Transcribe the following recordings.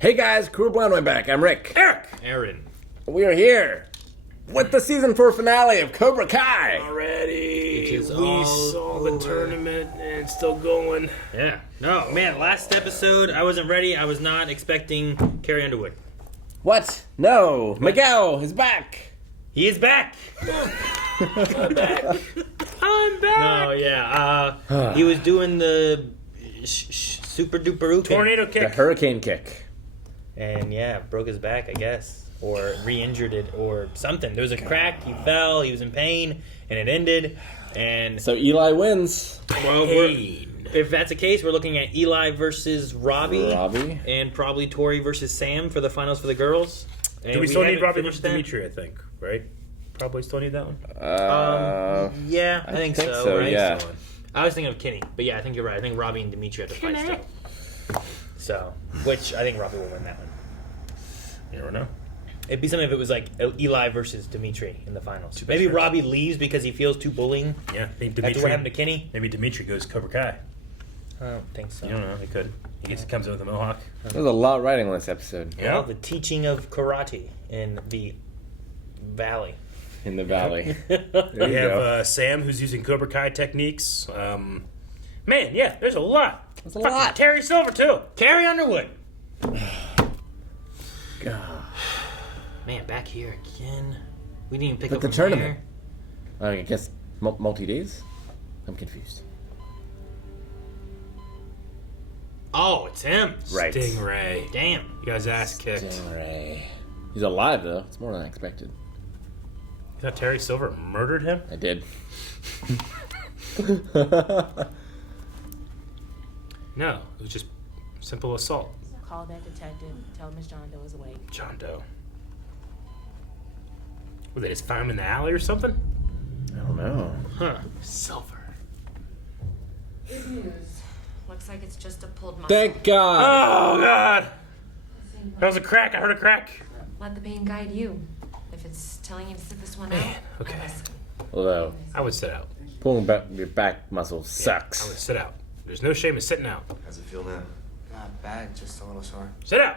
Hey guys, Crew Blindway back. I'm Rick. Eric! Aaron. We are here with the season 4 finale of Cobra Kai. Already. It is We all saw the over. tournament and it's still going. Yeah. No, man, last episode, I wasn't ready. I was not expecting Carrie Underwood. What? No, Miguel is back. He is back! I'm back. I'm back. No, yeah. He was doing the super duper Tornado The kick. hurricane kick. And yeah, broke his back, I guess. Or re-injured it or something. There was a crack, he fell, he was in pain, and it ended. And So Eli wins. well, if that's the case, we're looking at Eli versus Robbie. And probably Tori versus Sam for the finals for the girls. And Do we still need haven't Robbie finished versus that. Dimitri, I think, right? Probably still need that one. Yeah, I think so, right? yeah. I was thinking of Kenny, but yeah, I think you're right. I think Robbie and Dimitri have to fight still. So, which I think Robbie will win that one. You never know. It'd be something if it was like Eli versus Dimitri in the finals. Two best Maybe friends. Robbie leaves because he feels too bullying Yeah, maybe after Dimitri. what happened to Kenny. Maybe Dimitri goes Cobra Kai. I don't think so. You don't know. He could. He comes in with a mohawk. There's a lot riding on this episode. Well, the teaching of karate in the valley. In the valley. There We you have go. Sam, who's using Cobra Kai techniques. Man, yeah, there's a lot. There's a Fucking lot. Terry Silver, too. Carrie Underwood. God. Man, back here again. We didn't even pick But up the from tournament. there. I guess multi-days? I'm confused. Oh, it's him. Right. Stingray. Damn. You guys ass kicked. Stingray. He's alive, though. It's more than I expected. You thought Terry Silver murdered him? I did. No, it was just simple assault. Call that detective. Tell Miss John Doe is awake. John Doe. Were they just found him in the alley or something? I don't know. Huh. Silver. Good news. Looks like it's just a pulled muscle. Thank God. Oh, God. That was a crack. I heard a crack. Let the pain guide you. If it's telling you to sit this one out, okay. listen. Although, I would sit out. pulling back your back muscle I would sucks. sit out. There's no shame in sitting out. How's it feel now? Not bad, just a little sore. Sit out.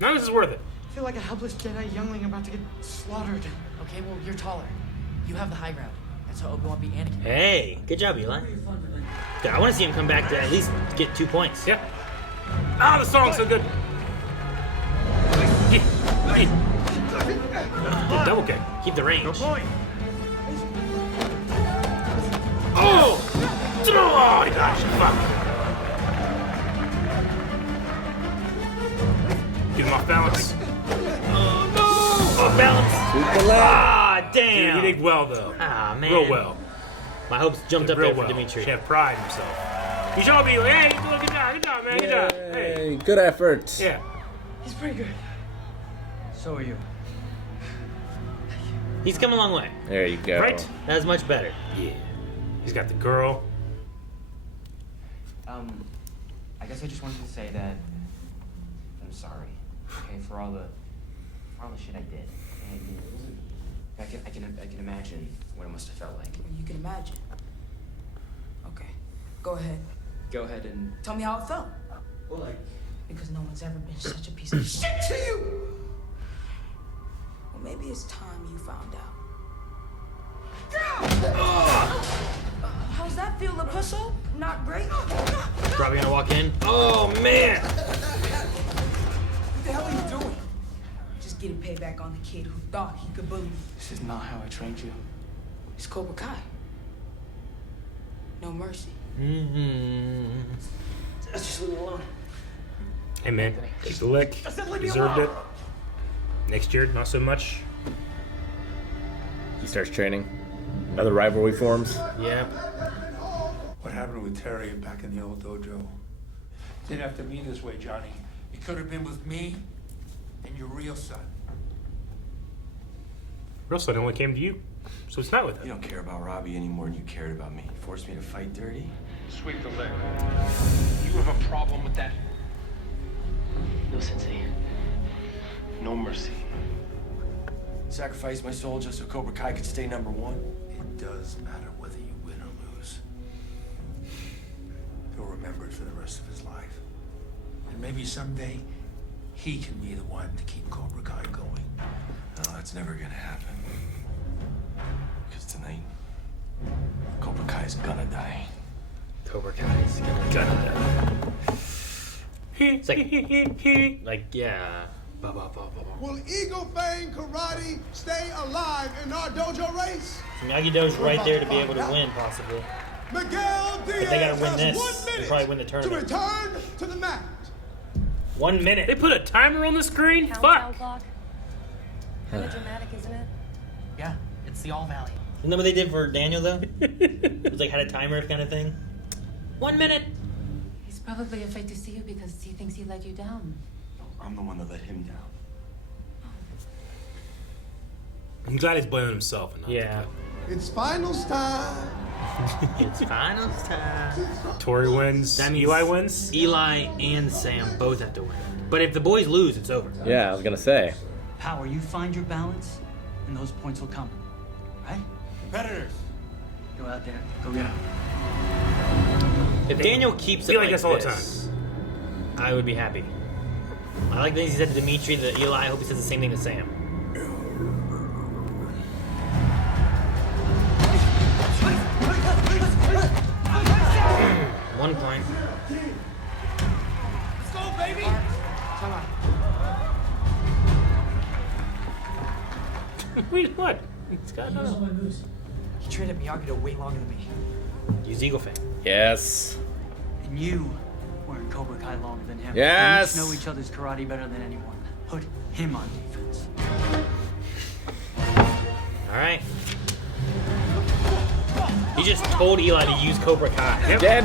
None of this is worth it. I feel like a helpless Jedi youngling about to get slaughtered. Okay, well, you're taller. You have the high ground. And so Obi-Wan beat Anakin. Hey, good job, Eli. I want to see him come back to at least get 2 points. Yeah. Ah, the song's so good. Double kick. Keep the range. Oh! Oh, he dodged. Fuck. Get him off balance. Oh, balance. Sweep the leg. Ah, Dude, damn. he did well, though. Ah, man. Real well. My hopes jumped up Real there for well. Dimitri. Should have pride in himself. He should all be like, hey, good job, man, good job. Hey. Yay, good effort. Yeah. He's pretty good. So are you. He's come a long way. There you go. Right? That's much better. Yeah. He's got the girl. I guess I just wanted to say that I'm sorry, okay, for all the shit I did. And I can imagine what it must have felt like. You can imagine. Okay, go ahead. Go ahead and Tell me how it felt. well, like Because no one's ever been such a piece of shit to you. Well, maybe it's time you found out. How's that feel, LaPusso? Not great? Probably gonna walk in. Oh, man. What the hell are you doing? Just getting payback on the kid who thought he could bully me. This is not how I trained you. It's Cobra Kai. No mercy. Mm-hmm. Just leave me alone. Hey, man. Take the lick. Deserved it. Next year, not so much. He starts training. Another rivalry forms. Yeah. What happened with Terry back in the old dojo? Didn't have to be this way, Johnny. It could have been with me and your real son. Real son only came to you, so it's not with You him. don't care about Robbie any more than you cared about me. You forced me to fight dirty. Sweep the leg. You have a problem with that? no sensei. No mercy. Sacrificed my soul just so Cobra Kai could stay number one. It does matter whether you win or lose. He'll remember it for the rest of his life. And maybe someday he can be the one to keep Cobra Kai going. No, that's never gonna happen. Because tonight, Cobra Kai's gonna die. Cobra Kai is gonna It's like yeah. Ba, ba, ba, ba, ba. Will Eagle Fang Karate stay alive in our dojo race? Miyagi-Do's right there to be able to win, possibly. Miguel Diaz But they gotta win has this 1 minute to probably win the to tournament. return to the mat. 1 minute. They put a timer on the screen? Countdown Fuck. clock. Kind of dramatic, isn't it? Yeah, it's the All Valley. Isn't that what they did for Daniel, though? It was like had a timer kind of thing. 1 minute. He's probably afraid to see you because he thinks he let you down. I'm the one that let him down. I'm glad he's blaming himself and not Yeah. It's finals time. It's finals time. Tori wins. That means Eli wins. Eli and Sam both have to win. But if the boys lose, it's over. Yeah, I was gonna say. Power, you find your balance, and those points will come. Right? Competitors. Go out there. Go get them. If Daniel keeps it feel like like this all the this, I would be happy. I like things he said to Dimitri, to Eli. I hope he says the same thing to Sam. 1 point. Let's go, baby. Come on. Wait, what? It's got He traded Miyagi-Do way longer than me. Use Eagle Fang. Yes. And you were in Cobra Kai longer than him. Yes. You each know each other's karate better than anyone. Put him on defense. All right. He just told Eli to use Cobra Kai. Yep. Dead.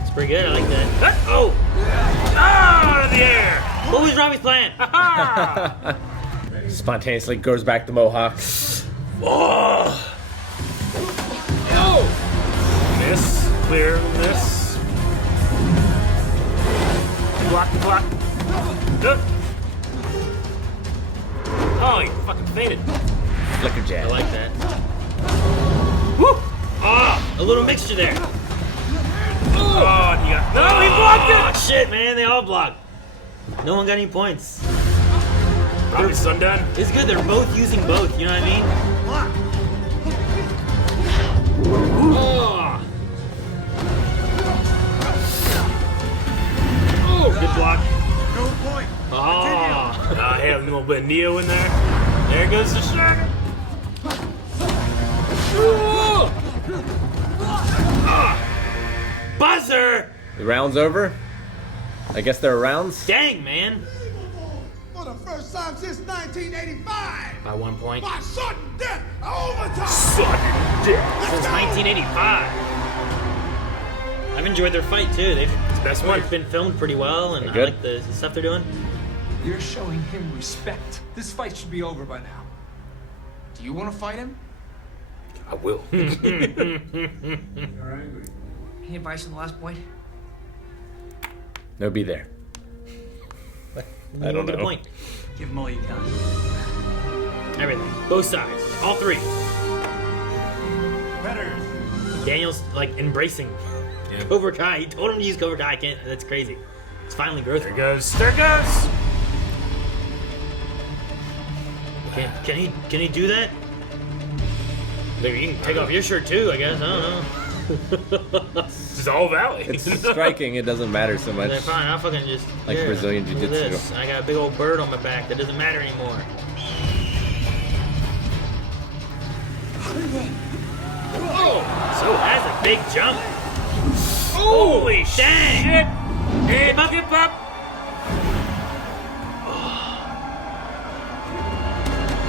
It's pretty good. I like that. Oh! Ah, in the air! What was Robbie's plan? Spontaneously goes back to Mohawk. Oh! Miss. Clear. Miss. Block. Oh, he fucking fainted. Flicker I jab. like that. Woo! Ah, a little mixture there. Oh, he got. No, he blocked Oh, it! shit, man. They all blocked. No one got any points. Robbie's son done. It's good. They're both using both. You know what I mean? Oh, good block. No point. Oh, I had a little bit of Neo in there. There goes the shark. buzzer! The round's over. I guess there are rounds. Dang, man. For the first time since 1985. By 1 point. By sudden death, overtime. Since 1985. I've enjoyed their fight too. They've best one. It's been filmed pretty well, and I Good. like the stuff they're doing. You're showing him respect. This fight should be over by now. Do you want to fight him? I will. Any advice on the last point? No, be there. I don't Get a know. point. Give him all you got. Everything. Both sides. All three. Daniel's like embracing Cobra Kai. He told him to use Cobra Kai. I can't. That's crazy. It's finally growth. There goes. There goes. Can he do that? Maybe you can take off your shirt too. I guess. I don't know. This is all Valley. It's striking. It doesn't matter so much. They're fine. I'll fucking just Like here, Brazilian look at Jiu-Jitsu. this. I got a big old bird on my back. That doesn't matter anymore. Oh, so that's a big jump. Holy dang! Shit. Hip up. Hip up.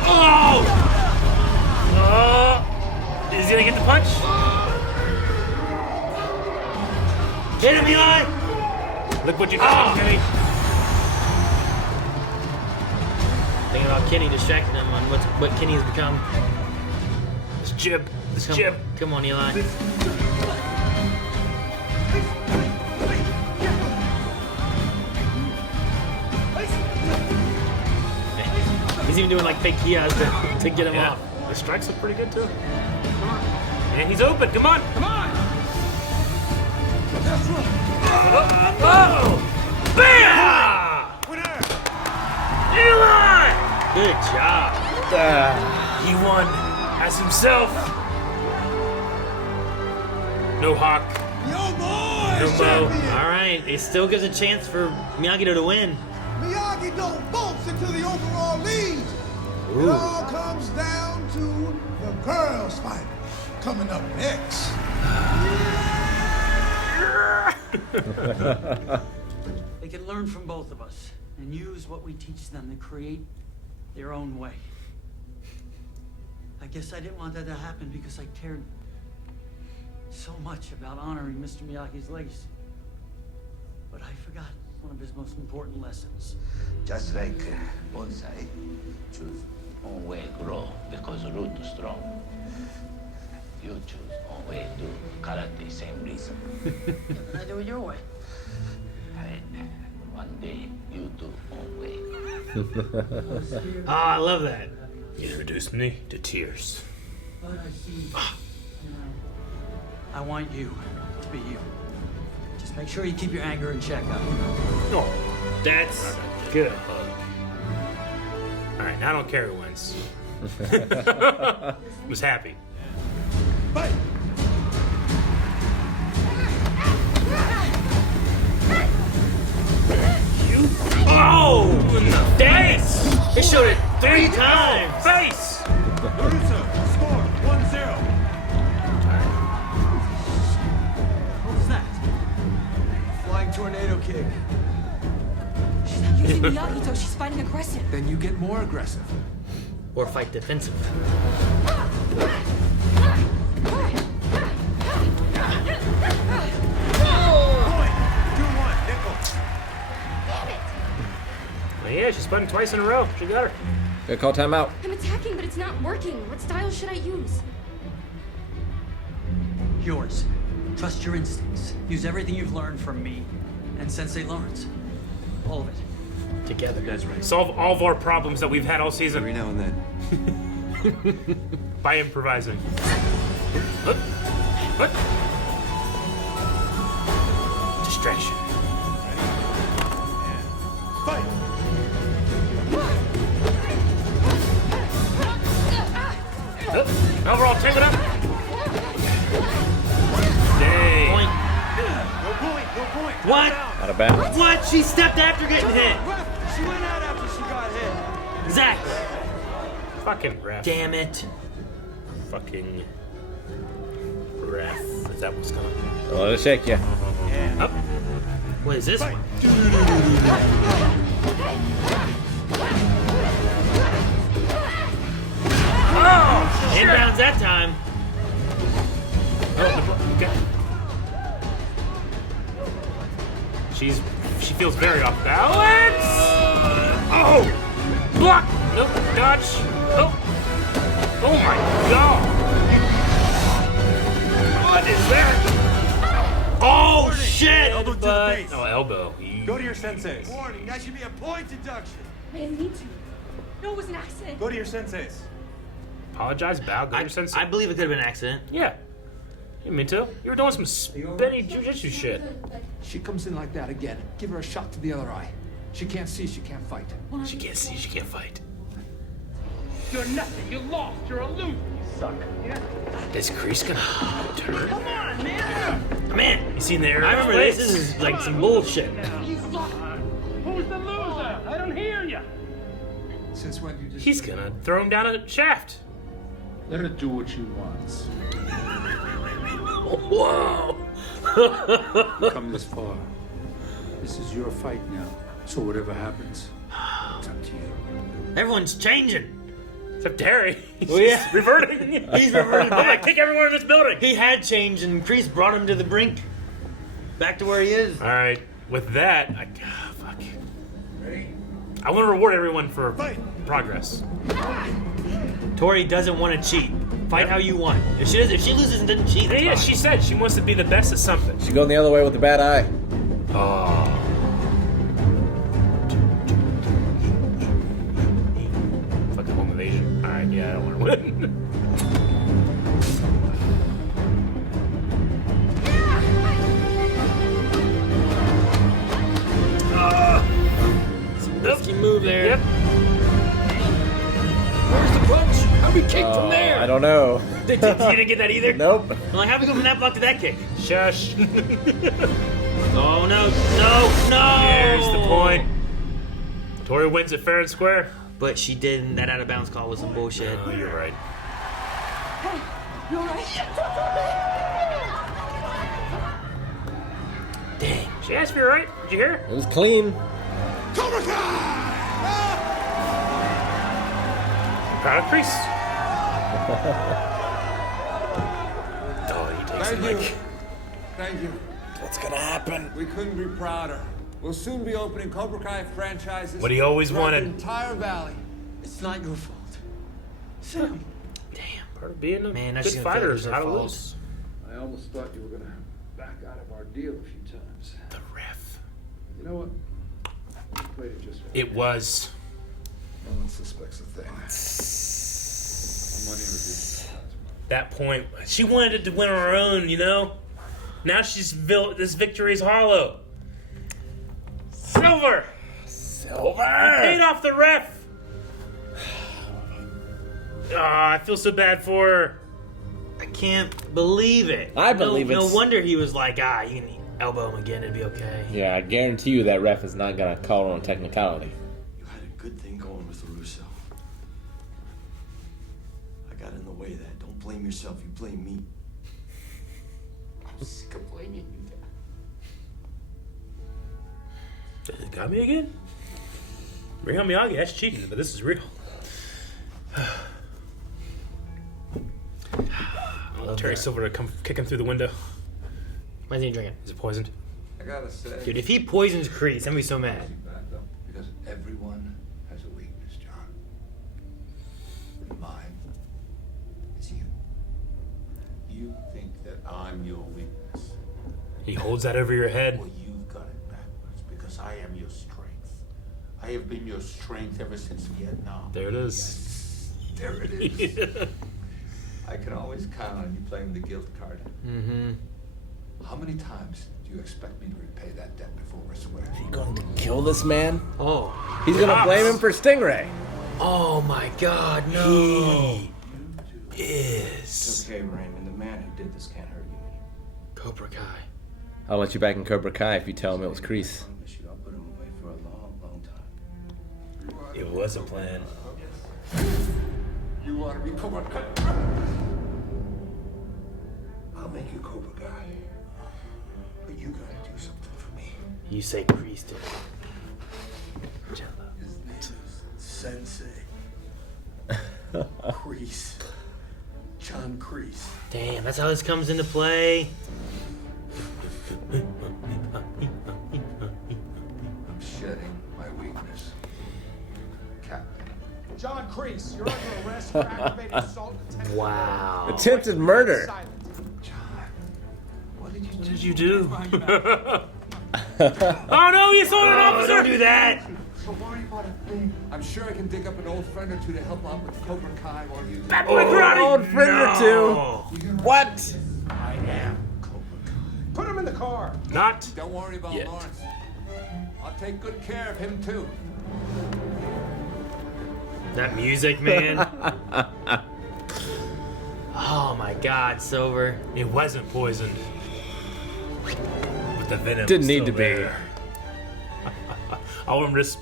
Oh! Is he gonna get the punch? Hit him, Eli! Look what you did, Kenny. Thinking about Kenny, distracting him on what Kenny has become. This jib. This Come, jib. come on, Eli. He's even doing like fake kias to get him off. The strikes look pretty good too. Come on. And he's open. Come on. Come on. Good job. He won as himself. No Hawk. Yo, boy! No Mo. champion! All right, it still gives a chance for Miyagi to win. Miyagi don't bounce into the overall lead. It all comes down to the girls' fight coming up next. They can learn from both of us and use what we teach them to create their own way. I guess I didn't want that to happen because I cared so much about honoring Mr. Miyagi's legacy. But I forgot one of his most important lessons. Just like bonsai, choose own way grow because root strong. You choose own way do karate, same reason. I do it your way. One day you do own way. Oh, I love that. You reduced me to tears. But I see. I want you to be you. Just make sure you keep your anger in check. No. That's good. All right, now I don't care who wins. Was happy. Fight! Oh! In the face! He showed it 3 times. Face! Naruto, score 1-0. What was that? Flying tornado kick. She's not using Miyagi-Do. She's fighting aggressive. Then you get more aggressive. Or fight defensive. Well, yeah, she spun twice in a row. She got her. Good call timeout. I'm attacking, but it's not working. What style should I use? Yours. Trust your instincts. Use everything you've learned from me and Sensei Lawrence. All of it. Together. That's right. Solve all of our problems that we've had all season Every now and then. by improvising. Look. Look. Distraction. Fight! Look. Overall, take it up. Dang. Point. No point, no point. What? Out of bounds. What? She stepped after getting hit. She went out after she got hit. Zach. Fucking ref. Damn it. Fucking ref. Is that what's going on? Don't let it shake you. Up. What is this one? Oh! Inbounds that time. Oh, okay. She feels very off balance. Oh! Block! Nope. Dodge. Oh! Oh my god! What is that? Oh shit! Elbow to the But face. oh, elbow. Go to your senseis. Warning, that should be a point deduction. I didn't need to. No, it was an accident. Go to your senseis. Apologize, bow, go to your sense. I believe it could have been an accident. Yeah. You mean to? You were doing some spinny jujitsu shit. She comes in like that again. Give her a shot to the other eye. She can't see, she can't fight. She can't see, she can't fight. You're nothing. You lost. You're a loser. You suck. Is Kreese gonna turn? Come on, man. Man, you seen the air? I remember this. This is like some bullshit. Who's the loser? I don't hear you. Since when you just He's gonna throw him down a shaft. let her do what she wants. Whoa! You come this far. This is your fight now. So whatever happens, it's up to you. Everyone's changing. Except Terry. He's Oh, yeah. just reverting. He's reverting I'm gonna back. kick everyone in this building. He had changed, and Kreese brought him to the brink. Back to where he is. All right. With that, fuck. I want to reward everyone for progress. Tori doesn't want to cheat. Fight how you want. If she loses and doesn't cheat, Yeah, she said she wants to be the best at something. She's going the other way with the bad eye. Oh. Fucking home invasion. All right, yeah, I don't want to win. Risky move there. Yep. kick from there. I don't know. You didn't get that either? Nope. I'm like, how'd we go from that block to that kick? Shush. Oh, no. No. Here's the point. Tori wins it fair and square. But she did, and that out of bounds call was some bullshit. Oh, you're right. Hey, you alright? Dang. She asked if you're right. Did you hear? It was clean. Cobra Kai! Proud of Kreese. Oh, he takes Thank it you. like... Thank you. What's gonna happen? We couldn't be prouder. We'll soon be opening Cobra Kai franchises. What he always throughout wanted. The entire valley. It's not your fault. Sam. Part of being a Man, that's good just fighter gonna is feel how like to it's her lose. I almost thought you were gonna back out of our deal a few times. The ref. You know what? You played it just right. It was. No one suspects a thing. Money reduced. That point, she wanted it to win on her own, you know? Now this victory's hollow. Silver! Paid off the ref! I feel so bad for her. I can't believe it. I believe it. No wonder he was like, you can elbow him again, it'd be okay. Yeah, I guarantee you that ref is not gonna call on a technicality. You had a good thing going with LaRusso. I got in the way of that. Don't blame yourself, you blame me. I'm sick of blaming you, Dad. It got me again? Rihon Miyagi, that's cheating, but this is real. Terry Silver to come kicking through the window. Why isn't he drinking? Is it poisoned? I gotta say. Dude, if he poisons Kreese, I'm gonna be so mad. Because everyone has a weakness, John. And mine is you. You think that I'm your weakness. He holds that over your head. Well, you've got it backwards because I am your strength. I have been your strength ever since Vietnam. There it is. There it is. I can always count on you playing the guilt card. Mm-hmm. How many times do you expect me to repay that debt before we're square? Is he going to kill this man? Oh. He's gonna blame him for Stingray. Oh my god, no. It's okay, Raymond. The man who did this can't hurt you anymore. Cobra Kai. I'll let you back in Cobra Kai if you tell him it was Kreese. I promise you, I'll put him away for a long, long time. It was a plan. You want to be Cobra Kai? I'll make you Cobra Kai. But you gotta do something for me. You say Kreese did. His name is Sensei. Kreese. John Kreese. Damn, that's how this comes into play. I'm shedding my weakness. Captain. John Kreese, you're under arrest for aggravated assault and attempted Wow. Attempted murder. What did you do? What did you do? Oh no, you sold an officer! Don't do that! Don't worry about a thing. I'm sure I can dig up an old friend or two to help out with Cobra Kai while you. Bad boy karate! Old friend or two. What? I am Cobra Kai. Put him in the car. Not Don't worry about yet. Lawrence. I'll take good care of him too. That music, man. Oh my god, Silver. It wasn't poisoned. But the venom Didn't was need still to be. there. I want him to just...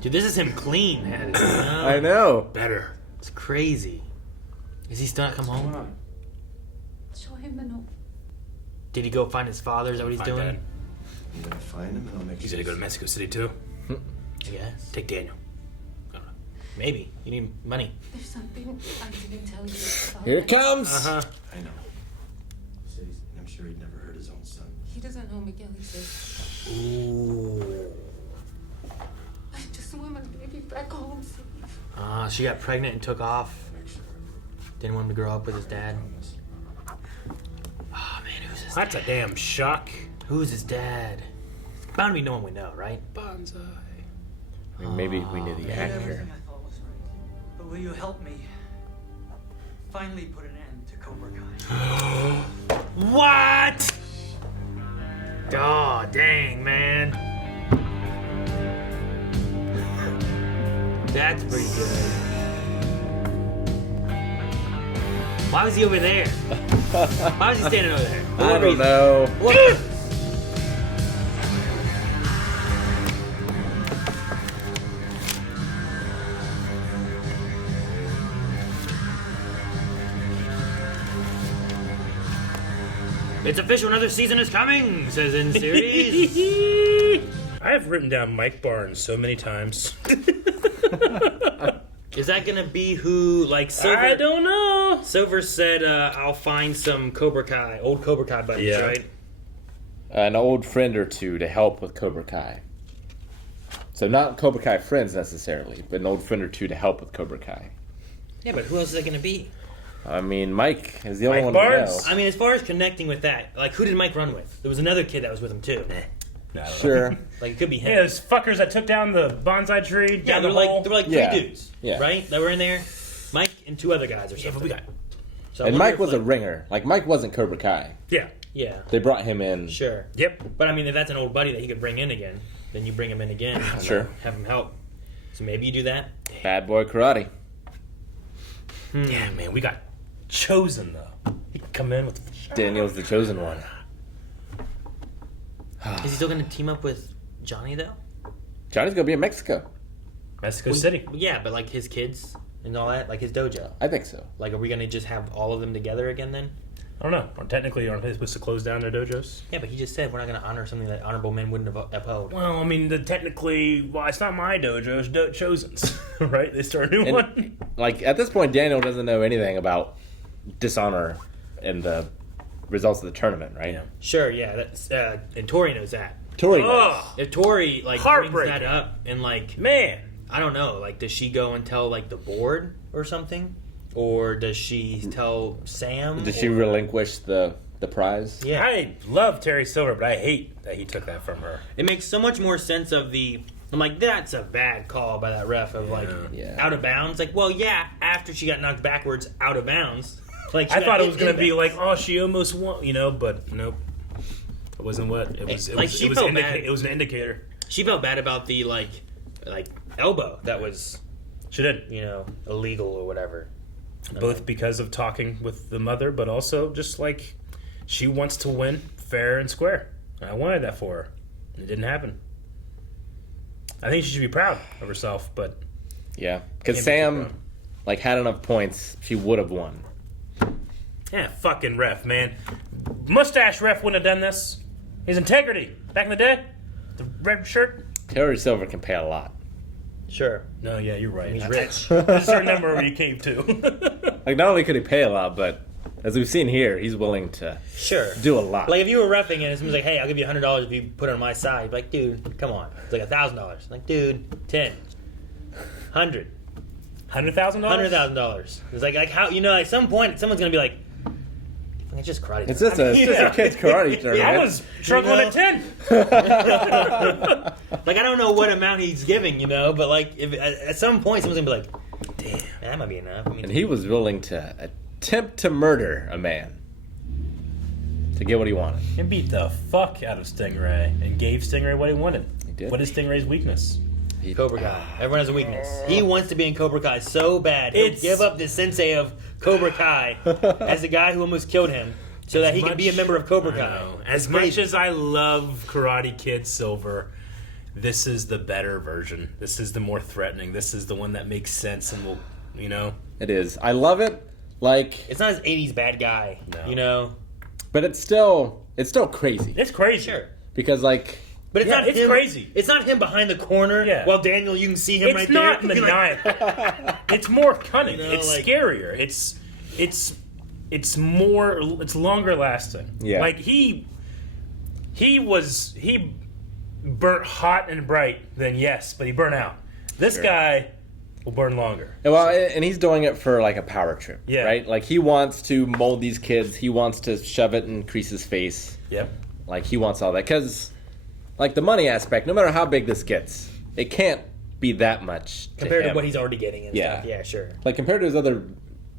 Dude, this is him clean headed. I know. Better. It's crazy. Is he still not come home? Show him the note. Did he go find his father? Is that what he's Find doing? Dad. I'm gonna find him and I'll make He's sure. gonna go to Mexico City too. I guess. Take Daniel. Maybe. You need money. There's something I didn't tell you about. Here it comes. Uh-huh. I know. Said he's- I'm sure he'd never hurt his own son. He doesn't know Miguel exists. Ooh. I just want my baby back home safe. She got pregnant and took off. Didn't want him to grow up with his dad. Oh man, who's his That's a damn shock. Who's his dad? Bound to be no one we know, right? Bonsai. I mean, maybe we knew the I did actor. everything I thought was right. But will you help me finally put an end to Cobra Kai? What? Oh, dang, man. That's pretty good. Why was he over there? Why was he standing over there? I don't know. What? It's official, another season is coming, says in series. I have written down Mike Barnes so many times. Is that gonna be who, like, Silver? I don't know. Silver said, I'll find some Cobra Kai, old Cobra Kai buddies, right? An old friend or two to help with Cobra Kai. So not Cobra Kai friends necessarily, but an old friend or two to help with Cobra Kai. Yeah, but who else is it gonna be? I mean, Mike is the only Mike one to know. Barnes? I mean, as far as connecting with that, like, who did Mike run with? There was another kid that was with him, too. Sure. Like, it could be him. Yeah, those fuckers that took down the bonsai tree Yeah, down there the were hole. like, there were like three dudes, right? That were in there. Mike and two other guys or something. Yeah, but we got... So I And wonder Mike if, was a like- ringer. Like, Mike wasn't Cobra Kai. Yeah. Yeah. They brought him in. Sure. Yep. But I mean, if that's an old buddy that he could bring in again, then you bring him in again. And Sure. Have him help. So maybe you do that. Bad boy karate. Yeah, man, we got Chosen, though. He can come in with... Daniel's the chosen one. Is he still going to team up with Johnny, though? Johnny's gonna be in Mexico. Mexico City. Yeah, but like his kids and all that, like his dojo. I think so. Like, are we going to just have all of them together again then? I don't know. Or technically, aren't they supposed to close down their dojos? Yeah, but he just said we're not going to honor something that honorable men wouldn't have uphold. Well, I mean, technically, well, it's not my dojo, it's Chosen's, right? They start a new one. Like, at this point, Daniel doesn't know anything about dishonor and the results of the tournament, right? Yeah. Sure, yeah. That's, and Tori knows that. Tori knows. Ugh. If Tori, like, brings Heartbreaking. that up and, like... Man. I don't know. Like, does she go and tell, like, the board or something? Or does she tell Sam? Does she or- relinquish the prize? Yeah. I love Terry Silver, but I hate that he took that from her. It makes so much more sense of the... I'm like, that's a bad call by that ref of, like, out of bounds. Like, well, yeah, after she got knocked backwards out of bounds. Like, she I got thought it hit was going to in be bounds. like, oh, she almost won, you know, but nope. It wasn't what. It was, Like, she was felt bad. it was an indicator. She felt bad about the, like elbow that was, She did. you know, illegal or whatever. Both because of talking with the mother, but also just like she wants to win fair and square. And I wanted that for her. And it didn't happen. I think she should be proud of herself, but Yeah. Because Can't be too Sam, proud. like, had enough points, she would have won. yeah, fucking ref, man. Mustache ref wouldn't have done this. His integrity back in the day, the red shirt. Terry Silver can pay a lot. Sure. No, yeah, you're right. He's rich. There's a certain number where you cave to. Like, not only could he pay a lot, but as we've seen here, he's willing to Sure. do a lot. Like, if you were reffing and someone's like, hey, I'll give you $100 if you put it on my side. You'd be like, dude, come on. It's like $1,000. Like, dude, 10. 100. $100,000? $100,000. It's like how, you know, at some point, someone's going to be like, it's just karate. It's just a kid's karate tournament. I was struggling at 10. Like, I don't know what amount he's giving, you know, but like, if at some point, someone's going to be like, damn, that might be enough. I mean, And he was willing to attempt to murder a man to get what he wanted. And beat the fuck out of Stingray and gave Stingray what he wanted. He did. What is Stingray's weakness? Cobra Kai. Everyone has a weakness. He wants to be in Cobra Kai so bad. He'll give up the sensei of Cobra Kai as the guy who almost killed him so that he can be a member of Cobra Kai. As much as I love Karate Kid Silver, this is the better version. This is the more threatening. This is the one that makes sense and will, you know. It is. I love it. Like, It's not his 80s bad guy, you know? but it's still crazy. It's crazy. Sure. Because, like, But it's Yeah, not it's him, crazy. It's not him behind the corner while Daniel, you can see him It's right not there. You're like, maniacal. It's more cunning. You know, it's like- scarier. It's more. It's longer lasting. Yeah. Like he burnt hot and bright. Then yes, but he burnt out. This Sure. guy will burn longer. well, and he's doing it for, like, a power trip. Yeah. Right? Like, he wants to mold these kids. He wants to shove it in Crease's face. Yep. Like, he wants all that. Because, like, the money aspect, no matter how big this gets, it can't be that much compared to him. what he's already getting and Yeah. stuff. Yeah, sure. Like, compared to his other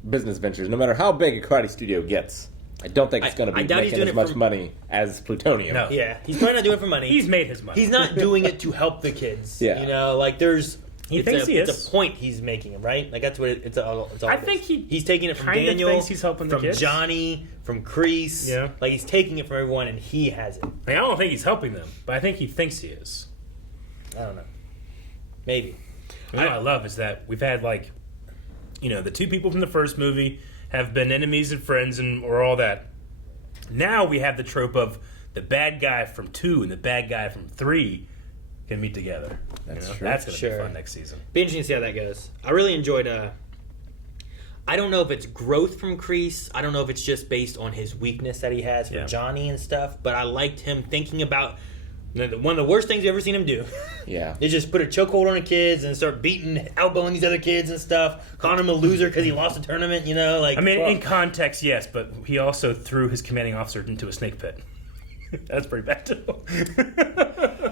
business ventures, no matter how big a karate studio gets, I don't think it's going to I be doubt he's making doing as it much for- money as Plutonium. No. Yeah, he's probably not doing it for money. He's made his money. He's not doing it to help the kids. Yeah. You know, like there's He thinks he is. It's a point he's making, right? Like that's what it's all. I think he's taking it from kinda Daniel, thinks he's helping the from kids. Johnny, from Kreese. Yeah. Like he's taking it from everyone, and he has it. I don't think he's helping them, but I think he thinks he is. I don't know. Maybe. What I love is that we've had the two people from the first movie have been enemies and friends or all that. Now we have the trope of the bad guy from 2 and the bad guy from 3 can meet together. That's true. That's going to be fun next season. Be interesting to see how that goes. I really enjoyed. I don't know if it's growth from Kreese. I don't know if it's just based on his weakness that he has for Johnny and stuff. But I liked him thinking about one of the worst things you've ever seen him do. Yeah. Is just put a chokehold on the kids and start beating, elbowing these other kids and stuff, calling him a loser because he lost a tournament. In context, yes, but he also threw his commanding officer into a snake pit. That's pretty bad too.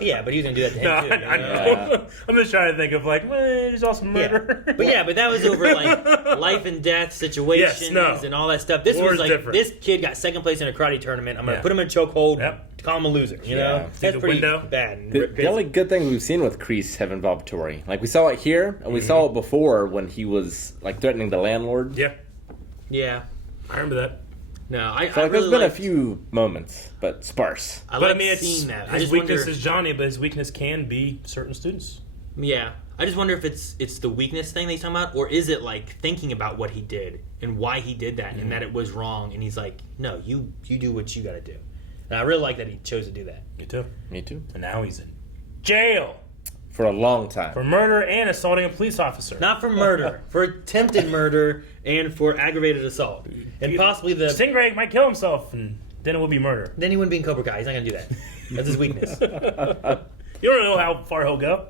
Yeah, but he was gonna do that to him too. I know. I'm just trying to think of there's also murder. Yeah. But that was over life and death situations and all that stuff. This War was is different. This kid got second place in a karate tournament. I'm gonna put him in a chokehold, call him a loser. You know, that's pretty bad. The only good thing we've seen with Kreese have involved Tori. We saw it here, and we saw it before when he was threatening the landlord. Yeah. Yeah. I remember that. No, I So really there's been liked, a few moments, but sparse. It's seeing that. His weakness is Johnny, but his weakness can be certain students. Yeah, I just wonder if it's the weakness thing that he's talking about, or is it thinking about what he did and why he did that, and that it was wrong, and he's like, no, you do what you got to do. And I really like that he chose to do that. Me too. Me too. And now he's in jail for a long time for murder and assaulting a police officer. Not for murder, for attempted murder and for aggravated assault, and possibly the Stingray might kill himself, and then it will be murder. Then he wouldn't be in Cobra Kai. He's not gonna do that. That's his weakness. You don't know how far he'll go.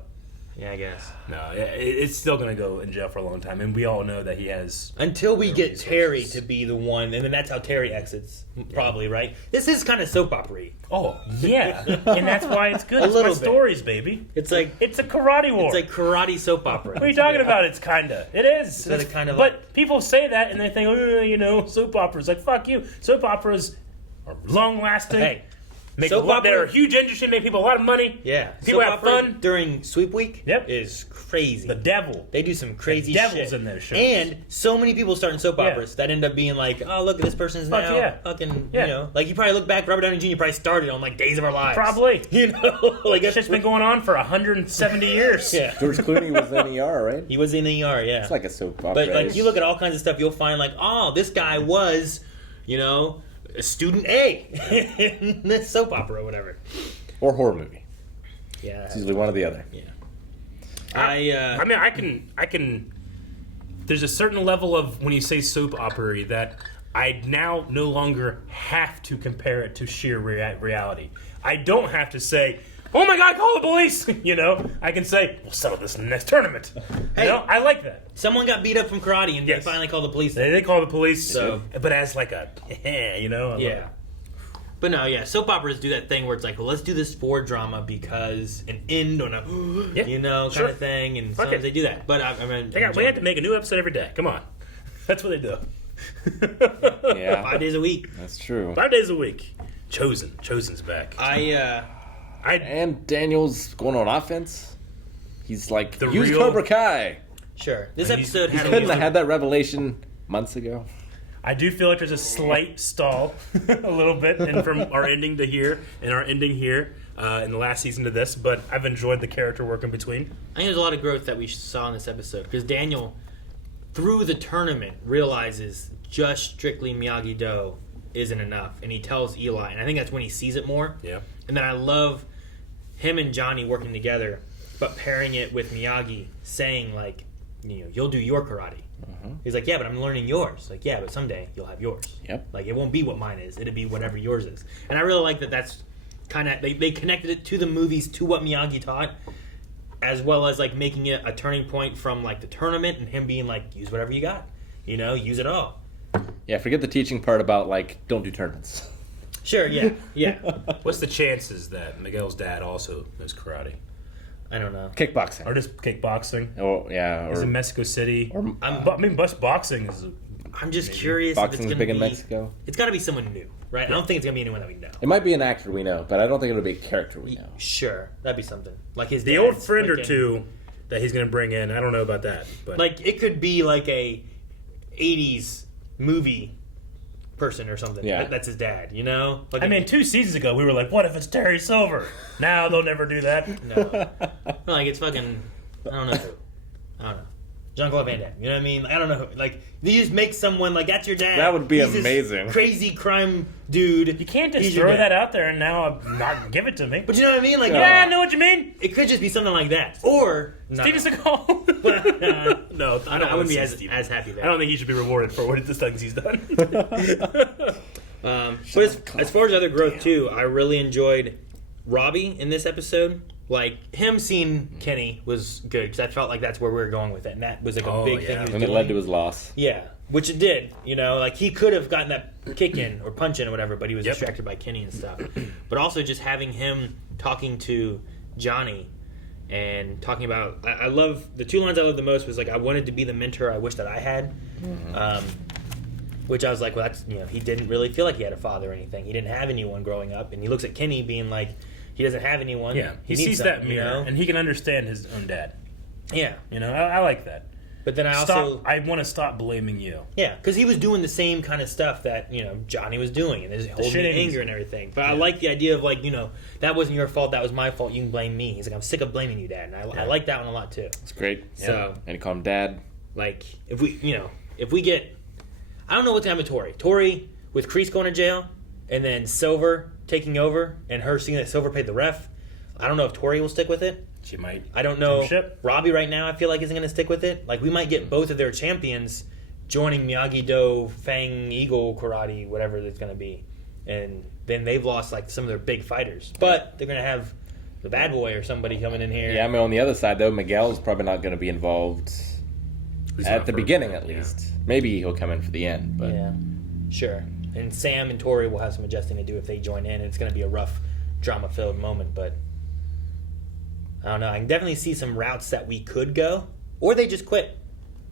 Yeah, I guess. No, it's still going to go in jail for a long time, and we all know that he has... Until we get Terry to be the one, and then that's how Terry exits, probably, right? This is kind of soap opera-y. Oh, yeah. And that's why it's good. It's my stories, baby. It's like... It's a karate war. It's like karate soap opera. What are you talking about? It's kind of. It is. It's kind of but people say that, and they think, soap operas. Fuck you. Soap operas are long-lasting. Hey. They're a huge industry, make people a lot of money. Yeah. People have fun. During Sweep Week Yep. is crazy. The devil. They do some crazy devil's shit. in their shows. And so many people starting soap operas that end up being oh, look, this person's now fucking, you probably look back, Robert Downey Jr. probably started on Days of Our Lives. Probably. That's just been going on for 170 years. Yeah. George Clooney was in ER, right? He was in ER, yeah. It's like a soap opera. But you look at all kinds of stuff, you'll find this guy was, a student A in this soap opera or whatever. Or horror movie. Yeah. It's usually one or the other. Yeah. I can. There's a certain level of when you say soap opera that I now no longer have to compare it to sheer reality. I don't have to say, "Oh my God, call the police!" I can say, "We'll settle this in the next tournament." Hey, I like that. Someone got beat up from karate, and they finally called the police. They call the police, So- but as a, Yeah. But no, yeah, soap operas do that thing where it's let's do this for drama because an end on a, kind of thing, and sometimes they do that. But we have to make a new episode every day. Come on, that's what they do. Yeah, 5 days a week. That's true. 5 days a week. Chosen's back. And Daniel's going on offense. He's The use real- Cobra Kai. Sure. This episode He had couldn't have had that revelation months ago. I do feel like there's a slight stall, a little bit, and from our ending to here, and our ending here in the last season to this. But I've enjoyed the character work in between. I think there's a lot of growth that we saw in this episode because Daniel, through the tournament, realizes just strictly Miyagi-Do isn't enough, and he tells Eli, and I think that's when he sees it more. Yeah. And then I love him and Johnny working together, but pairing it with Miyagi saying you'll do your karate. He's like, yeah, but I'm learning yours. Yeah, but someday you'll have yours. Yep. It won't be what mine is. It'll be whatever yours is. And I really like that. That's kind of they connected it to the movies, to what Miyagi taught, as well as making it a turning point from the tournament and him being use whatever you got, use it all. Yeah, forget the teaching part about don't do tournaments. Sure. Yeah. What's the chances that Miguel's dad also knows karate? I don't know. Kickboxing. Or just kickboxing. Oh, yeah. He's in Mexico City. Or, boxing is... I'm just curious Boxing's if it's big going in to be... Mexico. It's got to be someone new, right? I don't think it's going to be anyone that we know. It might be an actor we know, but I don't think it'll be a character we know. Sure. That'd be something. His The dad's old friend or freaking- two that he's going to bring in. I don't know about that, but Like, it could be like a 80s movie person or something. Yeah. That's his dad, you know? Like, I mean, 2 seasons ago we were like, "What if it's Terry Silver?" Now they'll never do that. no. Like, it's fucking, I don't know. Jean-Claude Van Damme, you know what I mean? I don't know. Like, you just make someone, like, that's your dad. That would be He's this amazing. crazy crime dude. You can't just He's your throw dad. that out there and now not give it to me. But you know what I mean? Like, Yeah, I know what you mean. It could just be something like that. Or, no. Steven Seagal. No, I wouldn't be as happy there. I don't think he should be rewarded for what the things he's done. But as far as other growth too, I really enjoyed Robbie in this episode. Like, him seeing Kenny was good because I felt like that's where we were going with it, and that was like a big thing he was And doing. it led to his loss. Yeah, which it did. You know, like he could have gotten that kick in or punch in or whatever, but he was distracted by Kenny and stuff. But also just having him talking to Johnny and talking about, I love, the 2 lines I loved the most was like, I wanted to be the mentor I wish that I had. Which I was like, well, that's, you know, he didn't really feel like he had a father or anything. He didn't have anyone growing up, and he looks at Kenny being like, he doesn't have anyone. Yeah, he needs sees that something, mirror, you know? and he can understand his own dad. Yeah. You know, I like that. But then I I want to stop blaming you. Yeah, because he was doing the same kind of stuff that, you know, Johnny was doing, and there's holding shenanigans. anger and everything. But I like the idea of, like, you know, that wasn't your fault, that was my fault, you can blame me. He's like, I'm sick of blaming you, Dad. And I like that one a lot, too. It's great. So, and he called him Dad. like, if we get, I don't know what's happening to Tori. Tori with Kreese going to jail, and then Silver taking over, and her seeing that Silver paid the ref. I don't know if Tori will stick with it. She might. I don't know. Jump ship. Robbie right now, I feel like, isn't going to stick with it. Like, we might get both of their champions joining Miyagi-Do, Fang, Eagle, Karate, whatever it's going to be. And then they've lost, like, some of their big fighters. But they're going to have the bad boy or somebody coming in here. Yeah, I mean, on the other side, though, Miguel's probably not going to be involved at the beginning, at least. Yeah. Maybe he'll come in for the end, but... Yeah, sure. And Sam and Tori will have some adjusting to do if they join in. And it's going to be a rough, drama-filled moment, but... I don't know. I can definitely see some routes that we could go. Or they just quit.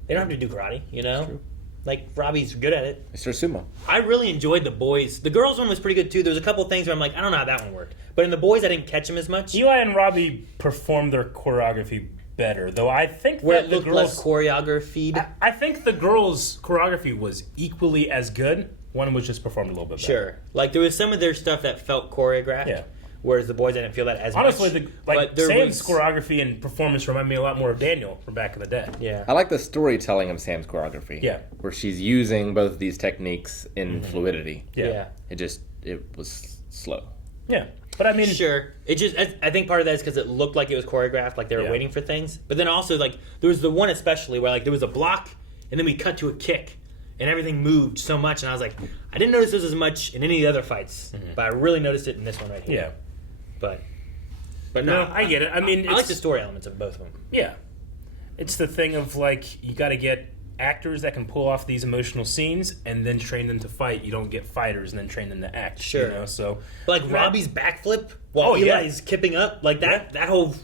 They don't have to do karate, you know? True. Like, Robbie's good at it. Mr. Sumo. I really enjoyed the boys. The girls one was pretty good, too. There was a couple things where I'm like, I don't know how that one worked. But in the boys, I didn't catch them as much. Eli and Robbie performed their choreography better, though I think Where that it the looked girls... less choreographied. I think the girls' choreography was equally as good. One was just performed a little bit better. Sure. Like, there was some of their stuff that felt choreographed. Yeah. Whereas the boys, I didn't feel that as Honestly, much. Honestly, Sam's choreography and performance remind me a lot more of Daniel from back in the day. Yeah. I like the storytelling of Sam's choreography. Yeah. Where she's using both of these techniques in fluidity. Yeah. It was slow. Yeah. But I mean... Sure. It just, I think part of that is because it looked like it was choreographed, like they were waiting for things. But then also, like, there was the one especially where, like, there was a block, and then we cut to a kick, and everything moved so much, and I was like, I didn't notice this as much in any of the other fights, but I really noticed it in this one right here. Yeah. But no, I get it. I mean, I like the story elements of both of them. Yeah. It's the thing of, like, you got to get actors that can pull off these emotional scenes and then train them to fight. You don't get fighters and then train them to act. Sure. You know? So, like Robbie's backflip while Eli's kipping up, like that whole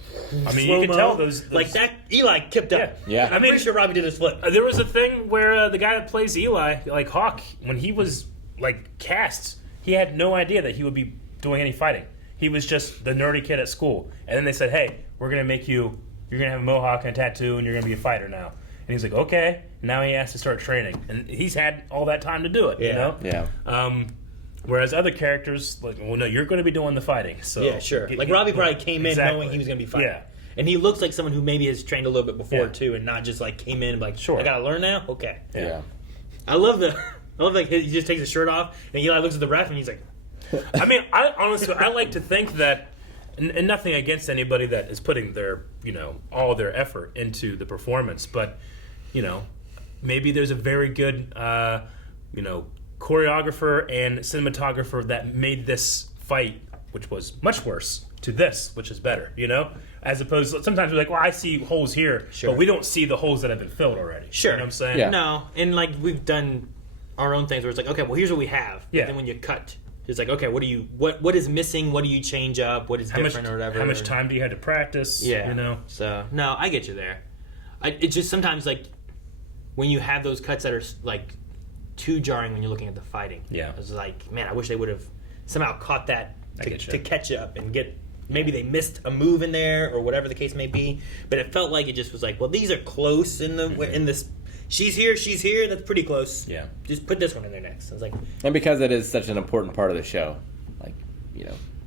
I mean, you can tell those like that Eli kipped up. Yeah. I'm pretty sure Robbie did his flip. There was a thing where the guy that plays Eli, like Hawk, when he was, like, cast, he had no idea that he would be doing any fighting. He was just the nerdy kid at school. And then they said, hey, we're going to make you, you're going to have a mohawk and a tattoo, and you're going to be a fighter now. And he's like, okay. Now he has to start training. And he's had all that time to do it, you know? Yeah. Whereas other characters, like, well, no, you're going to be doing the fighting. So yeah, sure. Like Robbie probably came in knowing he was going to be fighting. Yeah. And he looks like someone who maybe has trained a little bit before, too, and not just, like, came in and, like, Sure. I got to learn now? Okay. Yeah. I love like, he just takes his shirt off, and Eli looks at the ref, and he's like... I mean, I honestly like to think that, and nothing against anybody that is putting their, you know, all their effort into the performance, but, you know, maybe there's a very good, you know, choreographer and cinematographer that made this fight, which was much worse, to this, which is better, you know? As opposed to, sometimes we're like, well, I see holes here, but we don't see the holes that have been filled already. Sure. You know what I'm saying? Yeah. No, and, like, we've done our own things where it's like, okay, well, here's what we have. Yeah. But then when you cut... It's like, okay, what is missing? What do you change up? What is different or whatever? How much time do you have to practice? Yeah. You know? So, no, I get you there. It's just sometimes, like, when you have those cuts that are, like, too jarring when you're looking at the fighting. Yeah. It's like, man, I wish they would have somehow caught that to catch up and get maybe they missed a move in there or whatever the case may be. But it felt like it just was like, well, these are close in this. She's here. That's pretty close. Yeah. Just put this one in there next. I was like, And because it is such an important part of the show, like,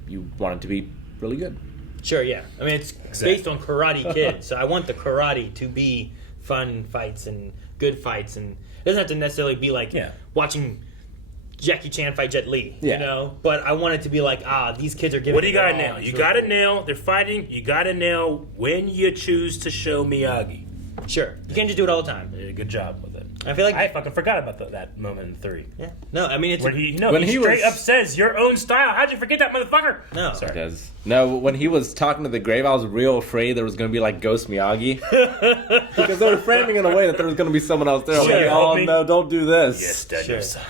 you want it to be really good. sure, yeah. I mean, it's based on Karate Kid, so I want the karate to be fun fights and good fights, and it doesn't have to necessarily be like watching Jackie Chan fight Jet Li, you know? But I want it to be like, these kids are giving. What do you it got to their all. nail? It's You really got to cool. nail. They're fighting. You got to nail when you choose to show Miyagi. Sure, you can't just do it all the time. You did a good job with it. I feel like I fucking forgot about that moment in 3. Yeah. No, I mean it's when he straight up says your own style. How'd you forget that, motherfucker? No, It does. No, when he was talking to the grave, I was real afraid there was going to be like Ghost Miyagi because they were framing in a way that there was going to be someone else there. I was like, oh no, don't do this. Yes, Dad, your son.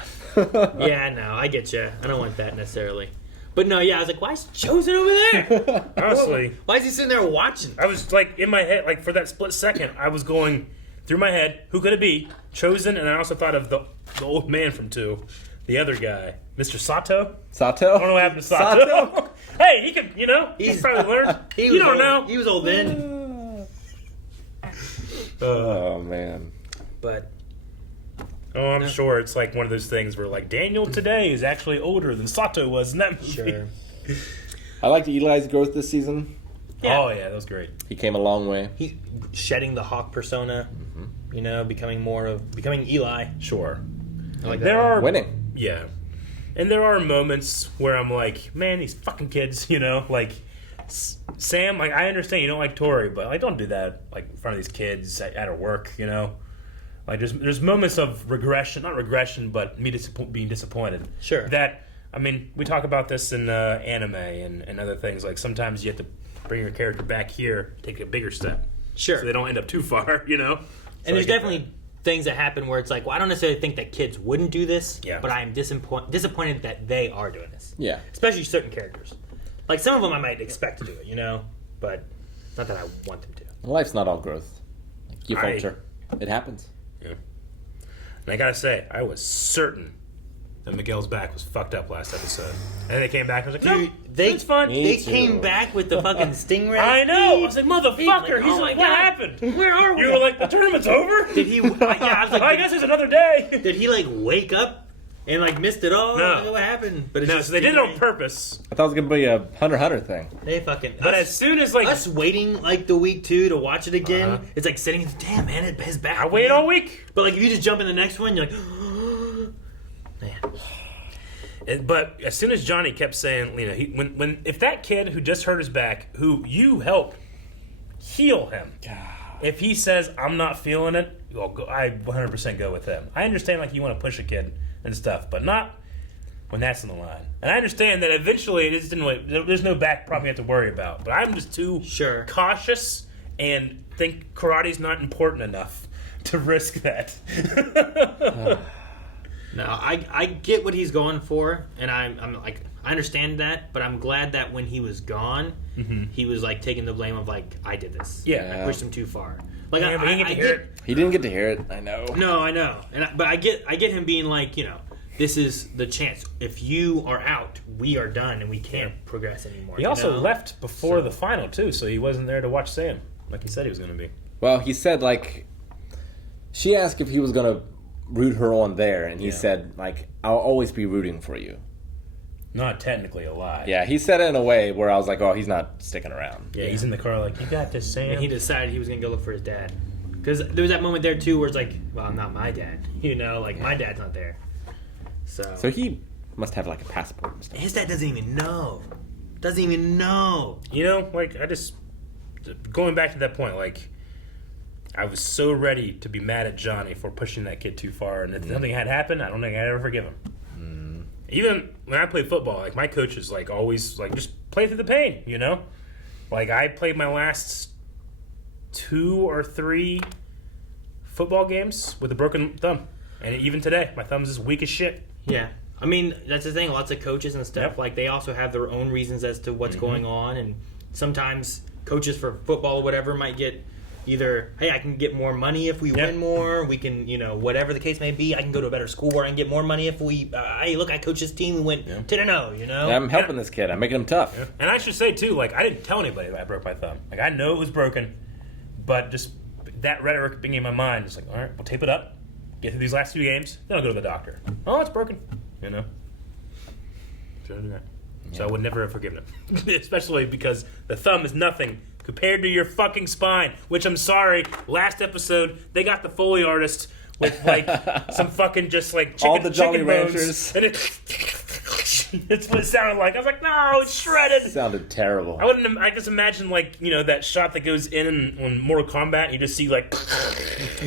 Yeah, no, I get you. I don't want that necessarily. But no, yeah, I was like, why is Chosen over there? Honestly, why is he sitting there watching? I was like in my head, like for that split second, I was going through my head, who could it be? Chosen, and I also thought of the old man from 2, the other guy, Mr. Sato. Sato? I don't know what happened to Sato. Hey, he could, he's probably learned. You don't old. know. He was old then. Oh man. But oh, I'm sure it's like one of those things where like Daniel today is actually older than Sato was in that movie. Sure. I liked Eli's growth this season. Yeah. Oh yeah, that was great. He came a long way. He's shedding the Hawk persona, becoming Eli. Sure. I like There that. are winning. Yeah. And there are moments where I'm like, man, these fucking kids, like Sam, like I understand you don't like Tori, but like don't do that like in front of these kids at her work, Like there's moments of regression, not regression, but me being disappointed. Sure. That I mean, we talk about this in anime and other things. Like sometimes you have to bring your character back here, take a bigger step. Sure. So they don't end up too far, And there's definitely things that happen where it's like, well, I don't necessarily think that kids wouldn't do this, but I am disappointed that they are doing this. Yeah. Especially certain characters. Like some of them I might expect to do it, but not that I want them to. Life's not all growth. Like, you falter. It happens. Yeah. And I gotta say, I was certain that Miguel's back was fucked up last episode. And then they came back and I was like, Dude, no, it's fun. They came back with the fucking stingray. I know. I was like, motherfucker. Like, He's oh like, my what God. happened? Where are we? You were like, the tournament's over? Did he? Yeah, I was like, I guess it's another day. Did he like wake up and like missed it all? No. I don't know what happened. But it's No, just so they did it on purpose. I thought it was going to be a Hunter thing. They fucking. But as soon as like us waiting like the week 2 to watch it again, it's like sitting. Damn man, his back. I waited all week. But like if you just jump in the next one, you're like, man. But as soon as Johnny kept saying, when if that kid who just hurt his back, who you help heal him, if he says I'm not feeling it, I 100% go with him. I understand like you want to push a kid and stuff, but not when that's in the line. And I understand that eventually there's no back problem you have to worry about. But I'm just too cautious and think karate's not important enough to risk that. No, I get what he's going for, and I'm like I understand that, but I'm glad that when he was gone, he was like taking the blame of like I did this. Yeah. I pushed him too far. Like Yeah, but he didn't get to hear it. He didn't get to hear it. I know. No, I know, but I get him being like this is the chance. If you are out, we are done, and we can't progress anymore. He also left before the final too, so he wasn't there to watch Sam like he said he was going to be. Well, he said like she asked if he was going to root her on there, and he said like I'll always be rooting for you. Not technically alive. Yeah, he said it in a way where I was like, oh, he's not sticking around. Yeah, he's in the car like, you got this, Sam. And he decided he was going to go look for his dad. Because there was that moment there, too, where it's like, well, I'm not my dad. My dad's not there. So he must have, like, a passport and stuff. His dad doesn't even know. Like, I just... Going back to that point, like, I was so ready to be mad at Johnny for pushing that kid too far. And if something had happened, I don't think I'd ever forgive him. Even when I played football, like, my coach is, like, always, like, just play through the pain, Like, I played my last 2 or 3 football games with a broken thumb. And even today, my thumb's as weak as shit. Yeah. I mean, that's the thing. Lots of coaches and stuff, like, they also have their own reasons as to what's going on. And sometimes coaches for football or whatever might get, Either, hey, I can get more money if we win more. We can, whatever the case may be. I can go to a better school where I can get more money if we. Hey, look, I coached this team. We went 10-0. Yeah, I'm helping this kid. I'm making him tough. Yeah. And I should say too, like I didn't tell anybody that I broke my thumb. Like I know it was broken, but just that rhetoric being in my mind, it's like, all right, we'll tape it up, get through these last 2 games, then I'll go to the doctor. Oh, it's broken. So I do that. So I would never have forgiven him, especially because the thumb is nothing compared to your fucking spine. Which I'm sorry, last episode they got the Foley artist with like some fucking just like chicken, all the Jolly chicken Ranchers. And that's what it sounded like. I was like, no, it's shredded. It sounded terrible. I just imagine like that shot that goes in on Mortal Kombat. And you just see like.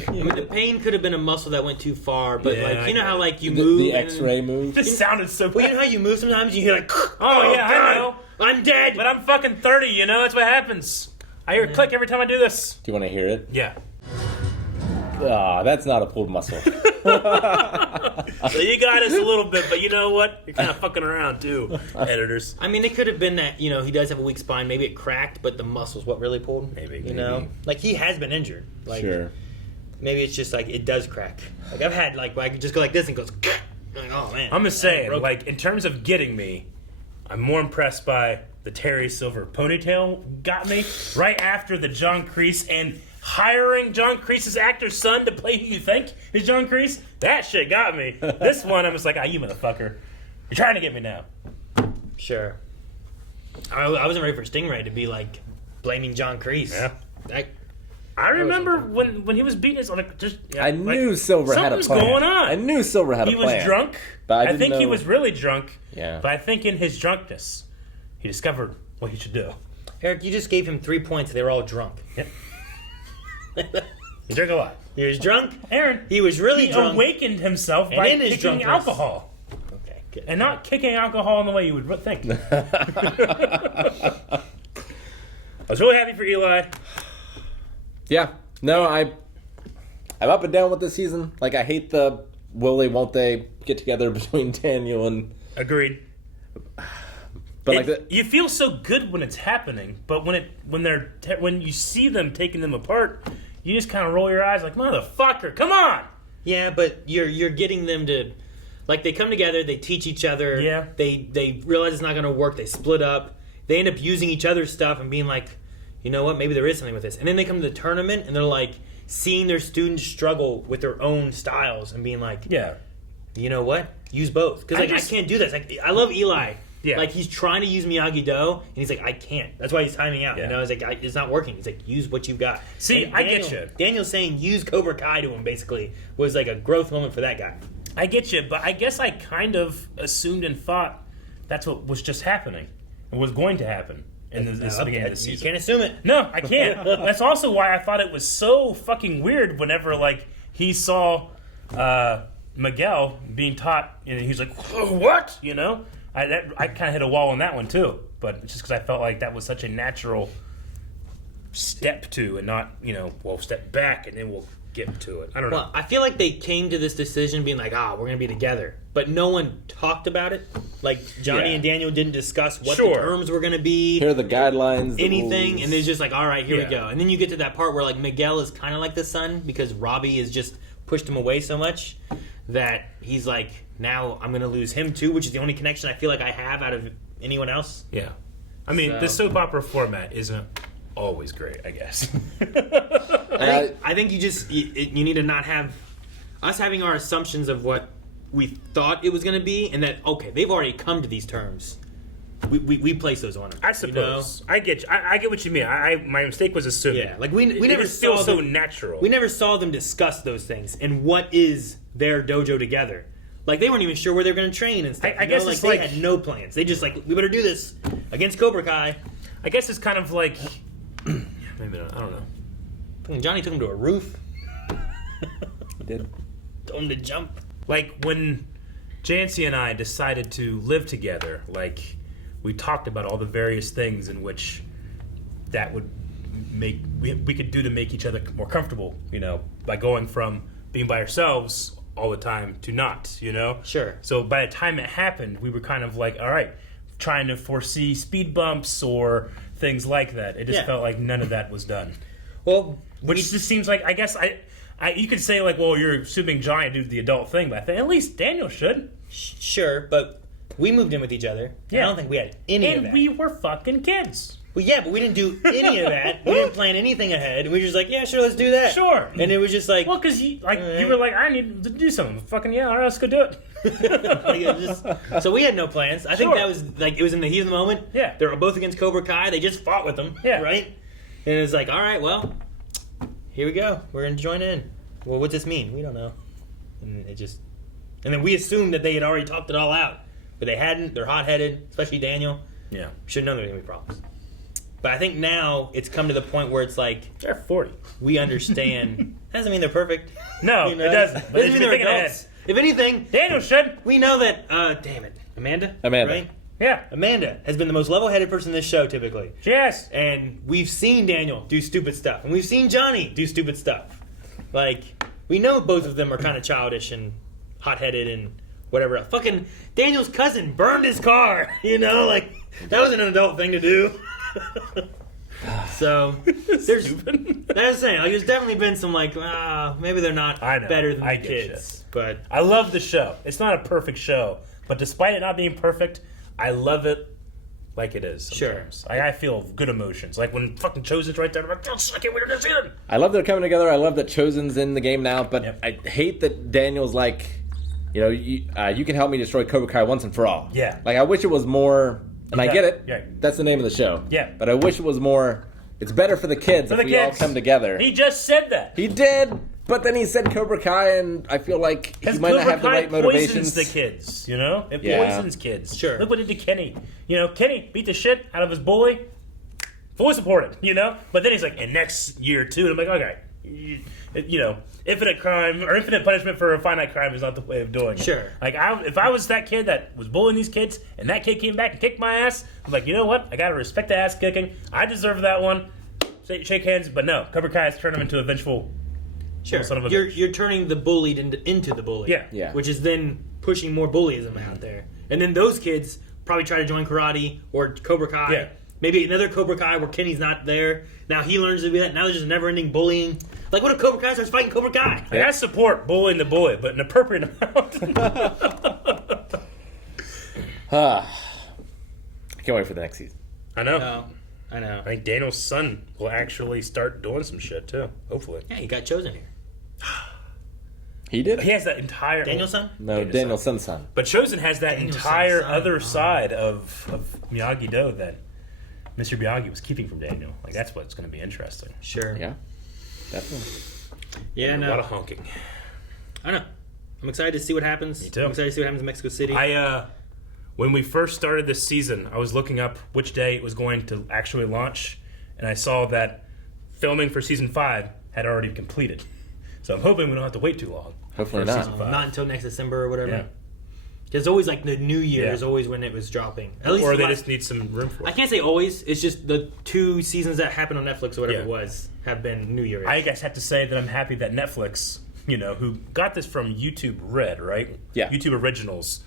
I mean, the pain could have been a muscle that went too far, but how like you move the X-ray move. This sounded so bad. Well, you know how you move sometimes. You hear like, oh yeah, God, I know. I'm dead. But I'm fucking 30. That's what happens. I hear a click every time I do this. Do you want to hear it? Yeah. That's not a pulled muscle. So you got us a little bit, but you know what? You're kind of fucking around too, editors. I mean, it could have been that he does have a weak spine. Maybe it cracked, but the muscle's what really pulled. Maybe. Like he has been injured. Like, sure. Maybe it's just like it does crack. Like I've had like where I could just go like this and goes. Like, oh man. I'm just saying, like in terms of getting me, I'm more impressed by the Terry Silver ponytail got me right after the John Kreese and hiring John Kreese's actor's son to play who you think is John Kreese. That shit got me. This one, I'm just like, you motherfucker. You're trying to get me now. Sure. I wasn't ready for Stingray to be like blaming John Kreese. Yeah. I remember when he was beating his I knew Silver had a plan. Something's going on. I knew Silver had a plan. He was drunk. But I think he was really drunk. Yeah. But I think in his drunkenness, he discovered what he should do. Eric, you just gave him 3 points. They were all drunk. Yep. He drank a lot. He was drunk. Aaron, he was really drunk. He awakened himself by kicking alcohol. Okay, good. And not kicking alcohol in the way you would think. I was really happy for Eli. Yeah. No, I'm up and down with this season. Like, I hate the will they, won't they get together between Daniel and... Agreed. But you feel so good when it's happening, but when you see them taking them apart, you just kind of roll your eyes like, motherfucker, come on! Yeah, but you're getting them to... Like, they come together, they teach each other. Yeah. They realize it's not going to work, they split up. They end up using each other's stuff and being like, you know what, maybe there is something with this. And then they come to the tournament and they're like, seeing their students struggle with their own styles and being like, yeah, you know what, use both. Because I can't do this. Like, I love Eli. Yeah. Like, he's trying to use Miyagi-Do, and he's like, I can't. That's why he's timing out. Yeah. He's like, it's not working. He's like, use what you've got. See, I get you. Daniel's saying use Cobra Kai to him, basically, was like a growth moment for that guy. I get you, but I guess I kind of assumed and thought that's what was just happening and was going to happen in this beginning of the season. You can't assume it. No, I can't. That's also why I thought it was so fucking weird whenever, like, he saw Miguel being taught, and he's like, what? You know? I kind of hit a wall on that one, too. But it's just because I felt like that was such a natural step to, and not, step back, and then we'll get to it. I don't know. Well, I feel like they came to this decision being like, we're going to be together. But no one talked about it. Like, Johnny and Daniel didn't discuss what the terms were going to be. Here are the guidelines. Anything. And they're just like, all right, here we go. And then you get to that part where, like, Miguel is kind of like the son because Robbie has just pushed him away so much that he's like, now I'm going to lose him too, which is the only connection I feel like I have out of anyone else. Yeah. I mean, the soap opera format isn't always great, I guess. I think you need to not have us having our assumptions of what we thought it was going to be, and that they've already come to these terms. We place those on them. I suppose I get you. I get what you mean. My mistake was assuming. Yeah, like we never saw saw so them, natural. We never saw them discuss those things and what is their dojo together. Like, they weren't even sure where they were going to train and stuff. I guess it's they had no plans. They just we better do this against Cobra Kai. I guess it's kind of like maybe not, I don't know. Johnny took him to a roof. He did. Told him to jump. Like when Jancy and I decided to live together, like we talked about all the various things in which that would make we could do to make each other more comfortable, by going from being by ourselves all the time to not, Sure. So by the time it happened, we were kind of like, all right, trying to foresee speed bumps or things like that. It just felt like none of that was done. Well, Which just seems like, I guess, you could say, like, well, you're assuming Johnny did the adult thing, but I think at least Daniel should. Sure, but we moved in with each other. Yeah. I don't think we had any of that. And we were fucking kids. Well, yeah, but we didn't do any of that. We didn't plan anything ahead. We were just like, yeah, sure, let's do that. Sure. And it was just like... Well, because you were like, I need to do something. Fucking, yeah, all right, let's go do it. So we had no plans. I think that was, like, it was in the heat of the moment. Yeah. They were both against Cobra Kai. They just fought with them. Yeah. Right? And it's like, all right, well, here we go. We're going to join in. Well, what's this mean? We don't know. And it just... And then we assumed that they had already talked it all out. But they hadn't. They're hot-headed, especially Daniel. Yeah. Should know there were going to be problems. But I think now it's come to the point where it's like... They're 40. We understand. Doesn't mean they're perfect. No, you know? it doesn't. Doesn't mean they're adults. If anything... Daniel should. We know that... damn it. Amanda? Right? Yeah. Amanda has been the most level-headed person in this show, typically. Yes. And we've seen Daniel do stupid stuff. And we've seen Johnny do stupid stuff. Like, we know both of them are kind of childish and hot-headed and whatever else. Fucking Daniel's cousin burned his car. You know? Like, that was an adult thing to do. So there's that's what I'm saying. Like, there's definitely been some like maybe they're not better than the kids. But I love the show. It's not a perfect show, but despite it not being perfect, I love it like it is. Sometimes. Sure. I feel good emotions. Like when fucking Chosen's right there, I'm like, oh, I can't wait to see him. I love they're coming together. I love that Chosen's in the game now, but I hate that Daniel's like, you can help me destroy Cobra Kai once and for all. Yeah. Like I wish it was more. And I get it. Yeah. That's the name of the show. Yeah. But I wish it was more. It's better for the kids if we all come together. He just said that. He did. But then he said Cobra Kai, and I feel like he might not have the right motivations. Poisons the kids, It poisons kids. Sure. Look what it did to Kenny. Kenny beat the shit out of his bully. Fully supported, But then he's like, and next year, too. And I'm like, okay. Infinite crime or infinite punishment for a finite crime is not the way of doing it. Sure. Like, if I was that kid that was bullying these kids and that kid came back and kicked my ass, I'm like, you know what? I gotta respect the ass kicking. I deserve that one. Shake hands, but no. Cobra Kai has turned him into a vengeful son of a bitch. You're turning the bullied into the bully. Yeah. Which is then pushing more bullyism out there. And then those kids probably try to join karate or Cobra Kai. Yeah. Maybe another Cobra Kai where Kenny's not there. Now he learns to be that. Now there's just never-ending bullying. Like, what if Cobra Kai starts fighting Cobra Kai? Like, I support bullying the bully, but an appropriate amount. I can't wait for the next season. I know. I know. I think Daniel's son will actually start doing some shit, too. Hopefully. Yeah, he got chosen here. He did? He has that entire... Daniel's son? No, Danielson's son. But Chosen has that entire son. other side of Miyagi-Do that Mr. Miyagi was keeping from Daniel. Like, that's what's going to be interesting. Sure. Yeah. Definitely. Yeah, A lot of honking. I know. I'm excited to see what happens. Me too. I'm excited to see what happens in Mexico City. When we first started this season, I was looking up which day it was going to actually launch, and I saw that filming for season 5 had already completed. So I'm hoping we don't have to wait too long. Hopefully not. Season 5. Not until next December or whatever. Yeah. It's always like the New Year is always when it was dropping. At least or they just need some room for it. I can't say always. It's just the 2 seasons that happened on Netflix or whatever it was have been New Year. I guess I have to say that I'm happy that Netflix, who got this from YouTube Red, right? Yeah. YouTube Originals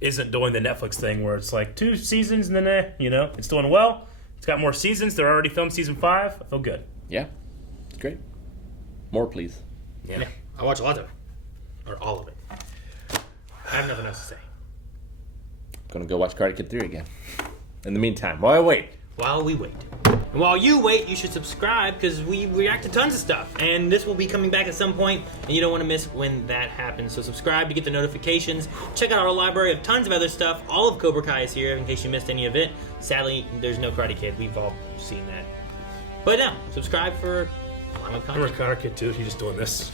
isn't doing the Netflix thing where it's like 2 seasons and then it's doing well. It's got more seasons. They're already filmed season 5. I feel good. Yeah. It's great. More, please. Yeah. I watch a lot of it. Or all of it. I have nothing else to say. Gonna go watch Karate Kid 3 again. In the meantime, while I wait. While we wait. And while you wait, you should subscribe because we react to tons of stuff. And this will be coming back at some point, and you don't want to miss when that happens. So subscribe to get the notifications. Check out our library of tons of other stuff. All of Cobra Kai is here in case you missed any of it. Sadly, there's no Karate Kid. We've all seen that. But now, subscribe for a lot of content. Remember Karate Kid 2? He's just doing this.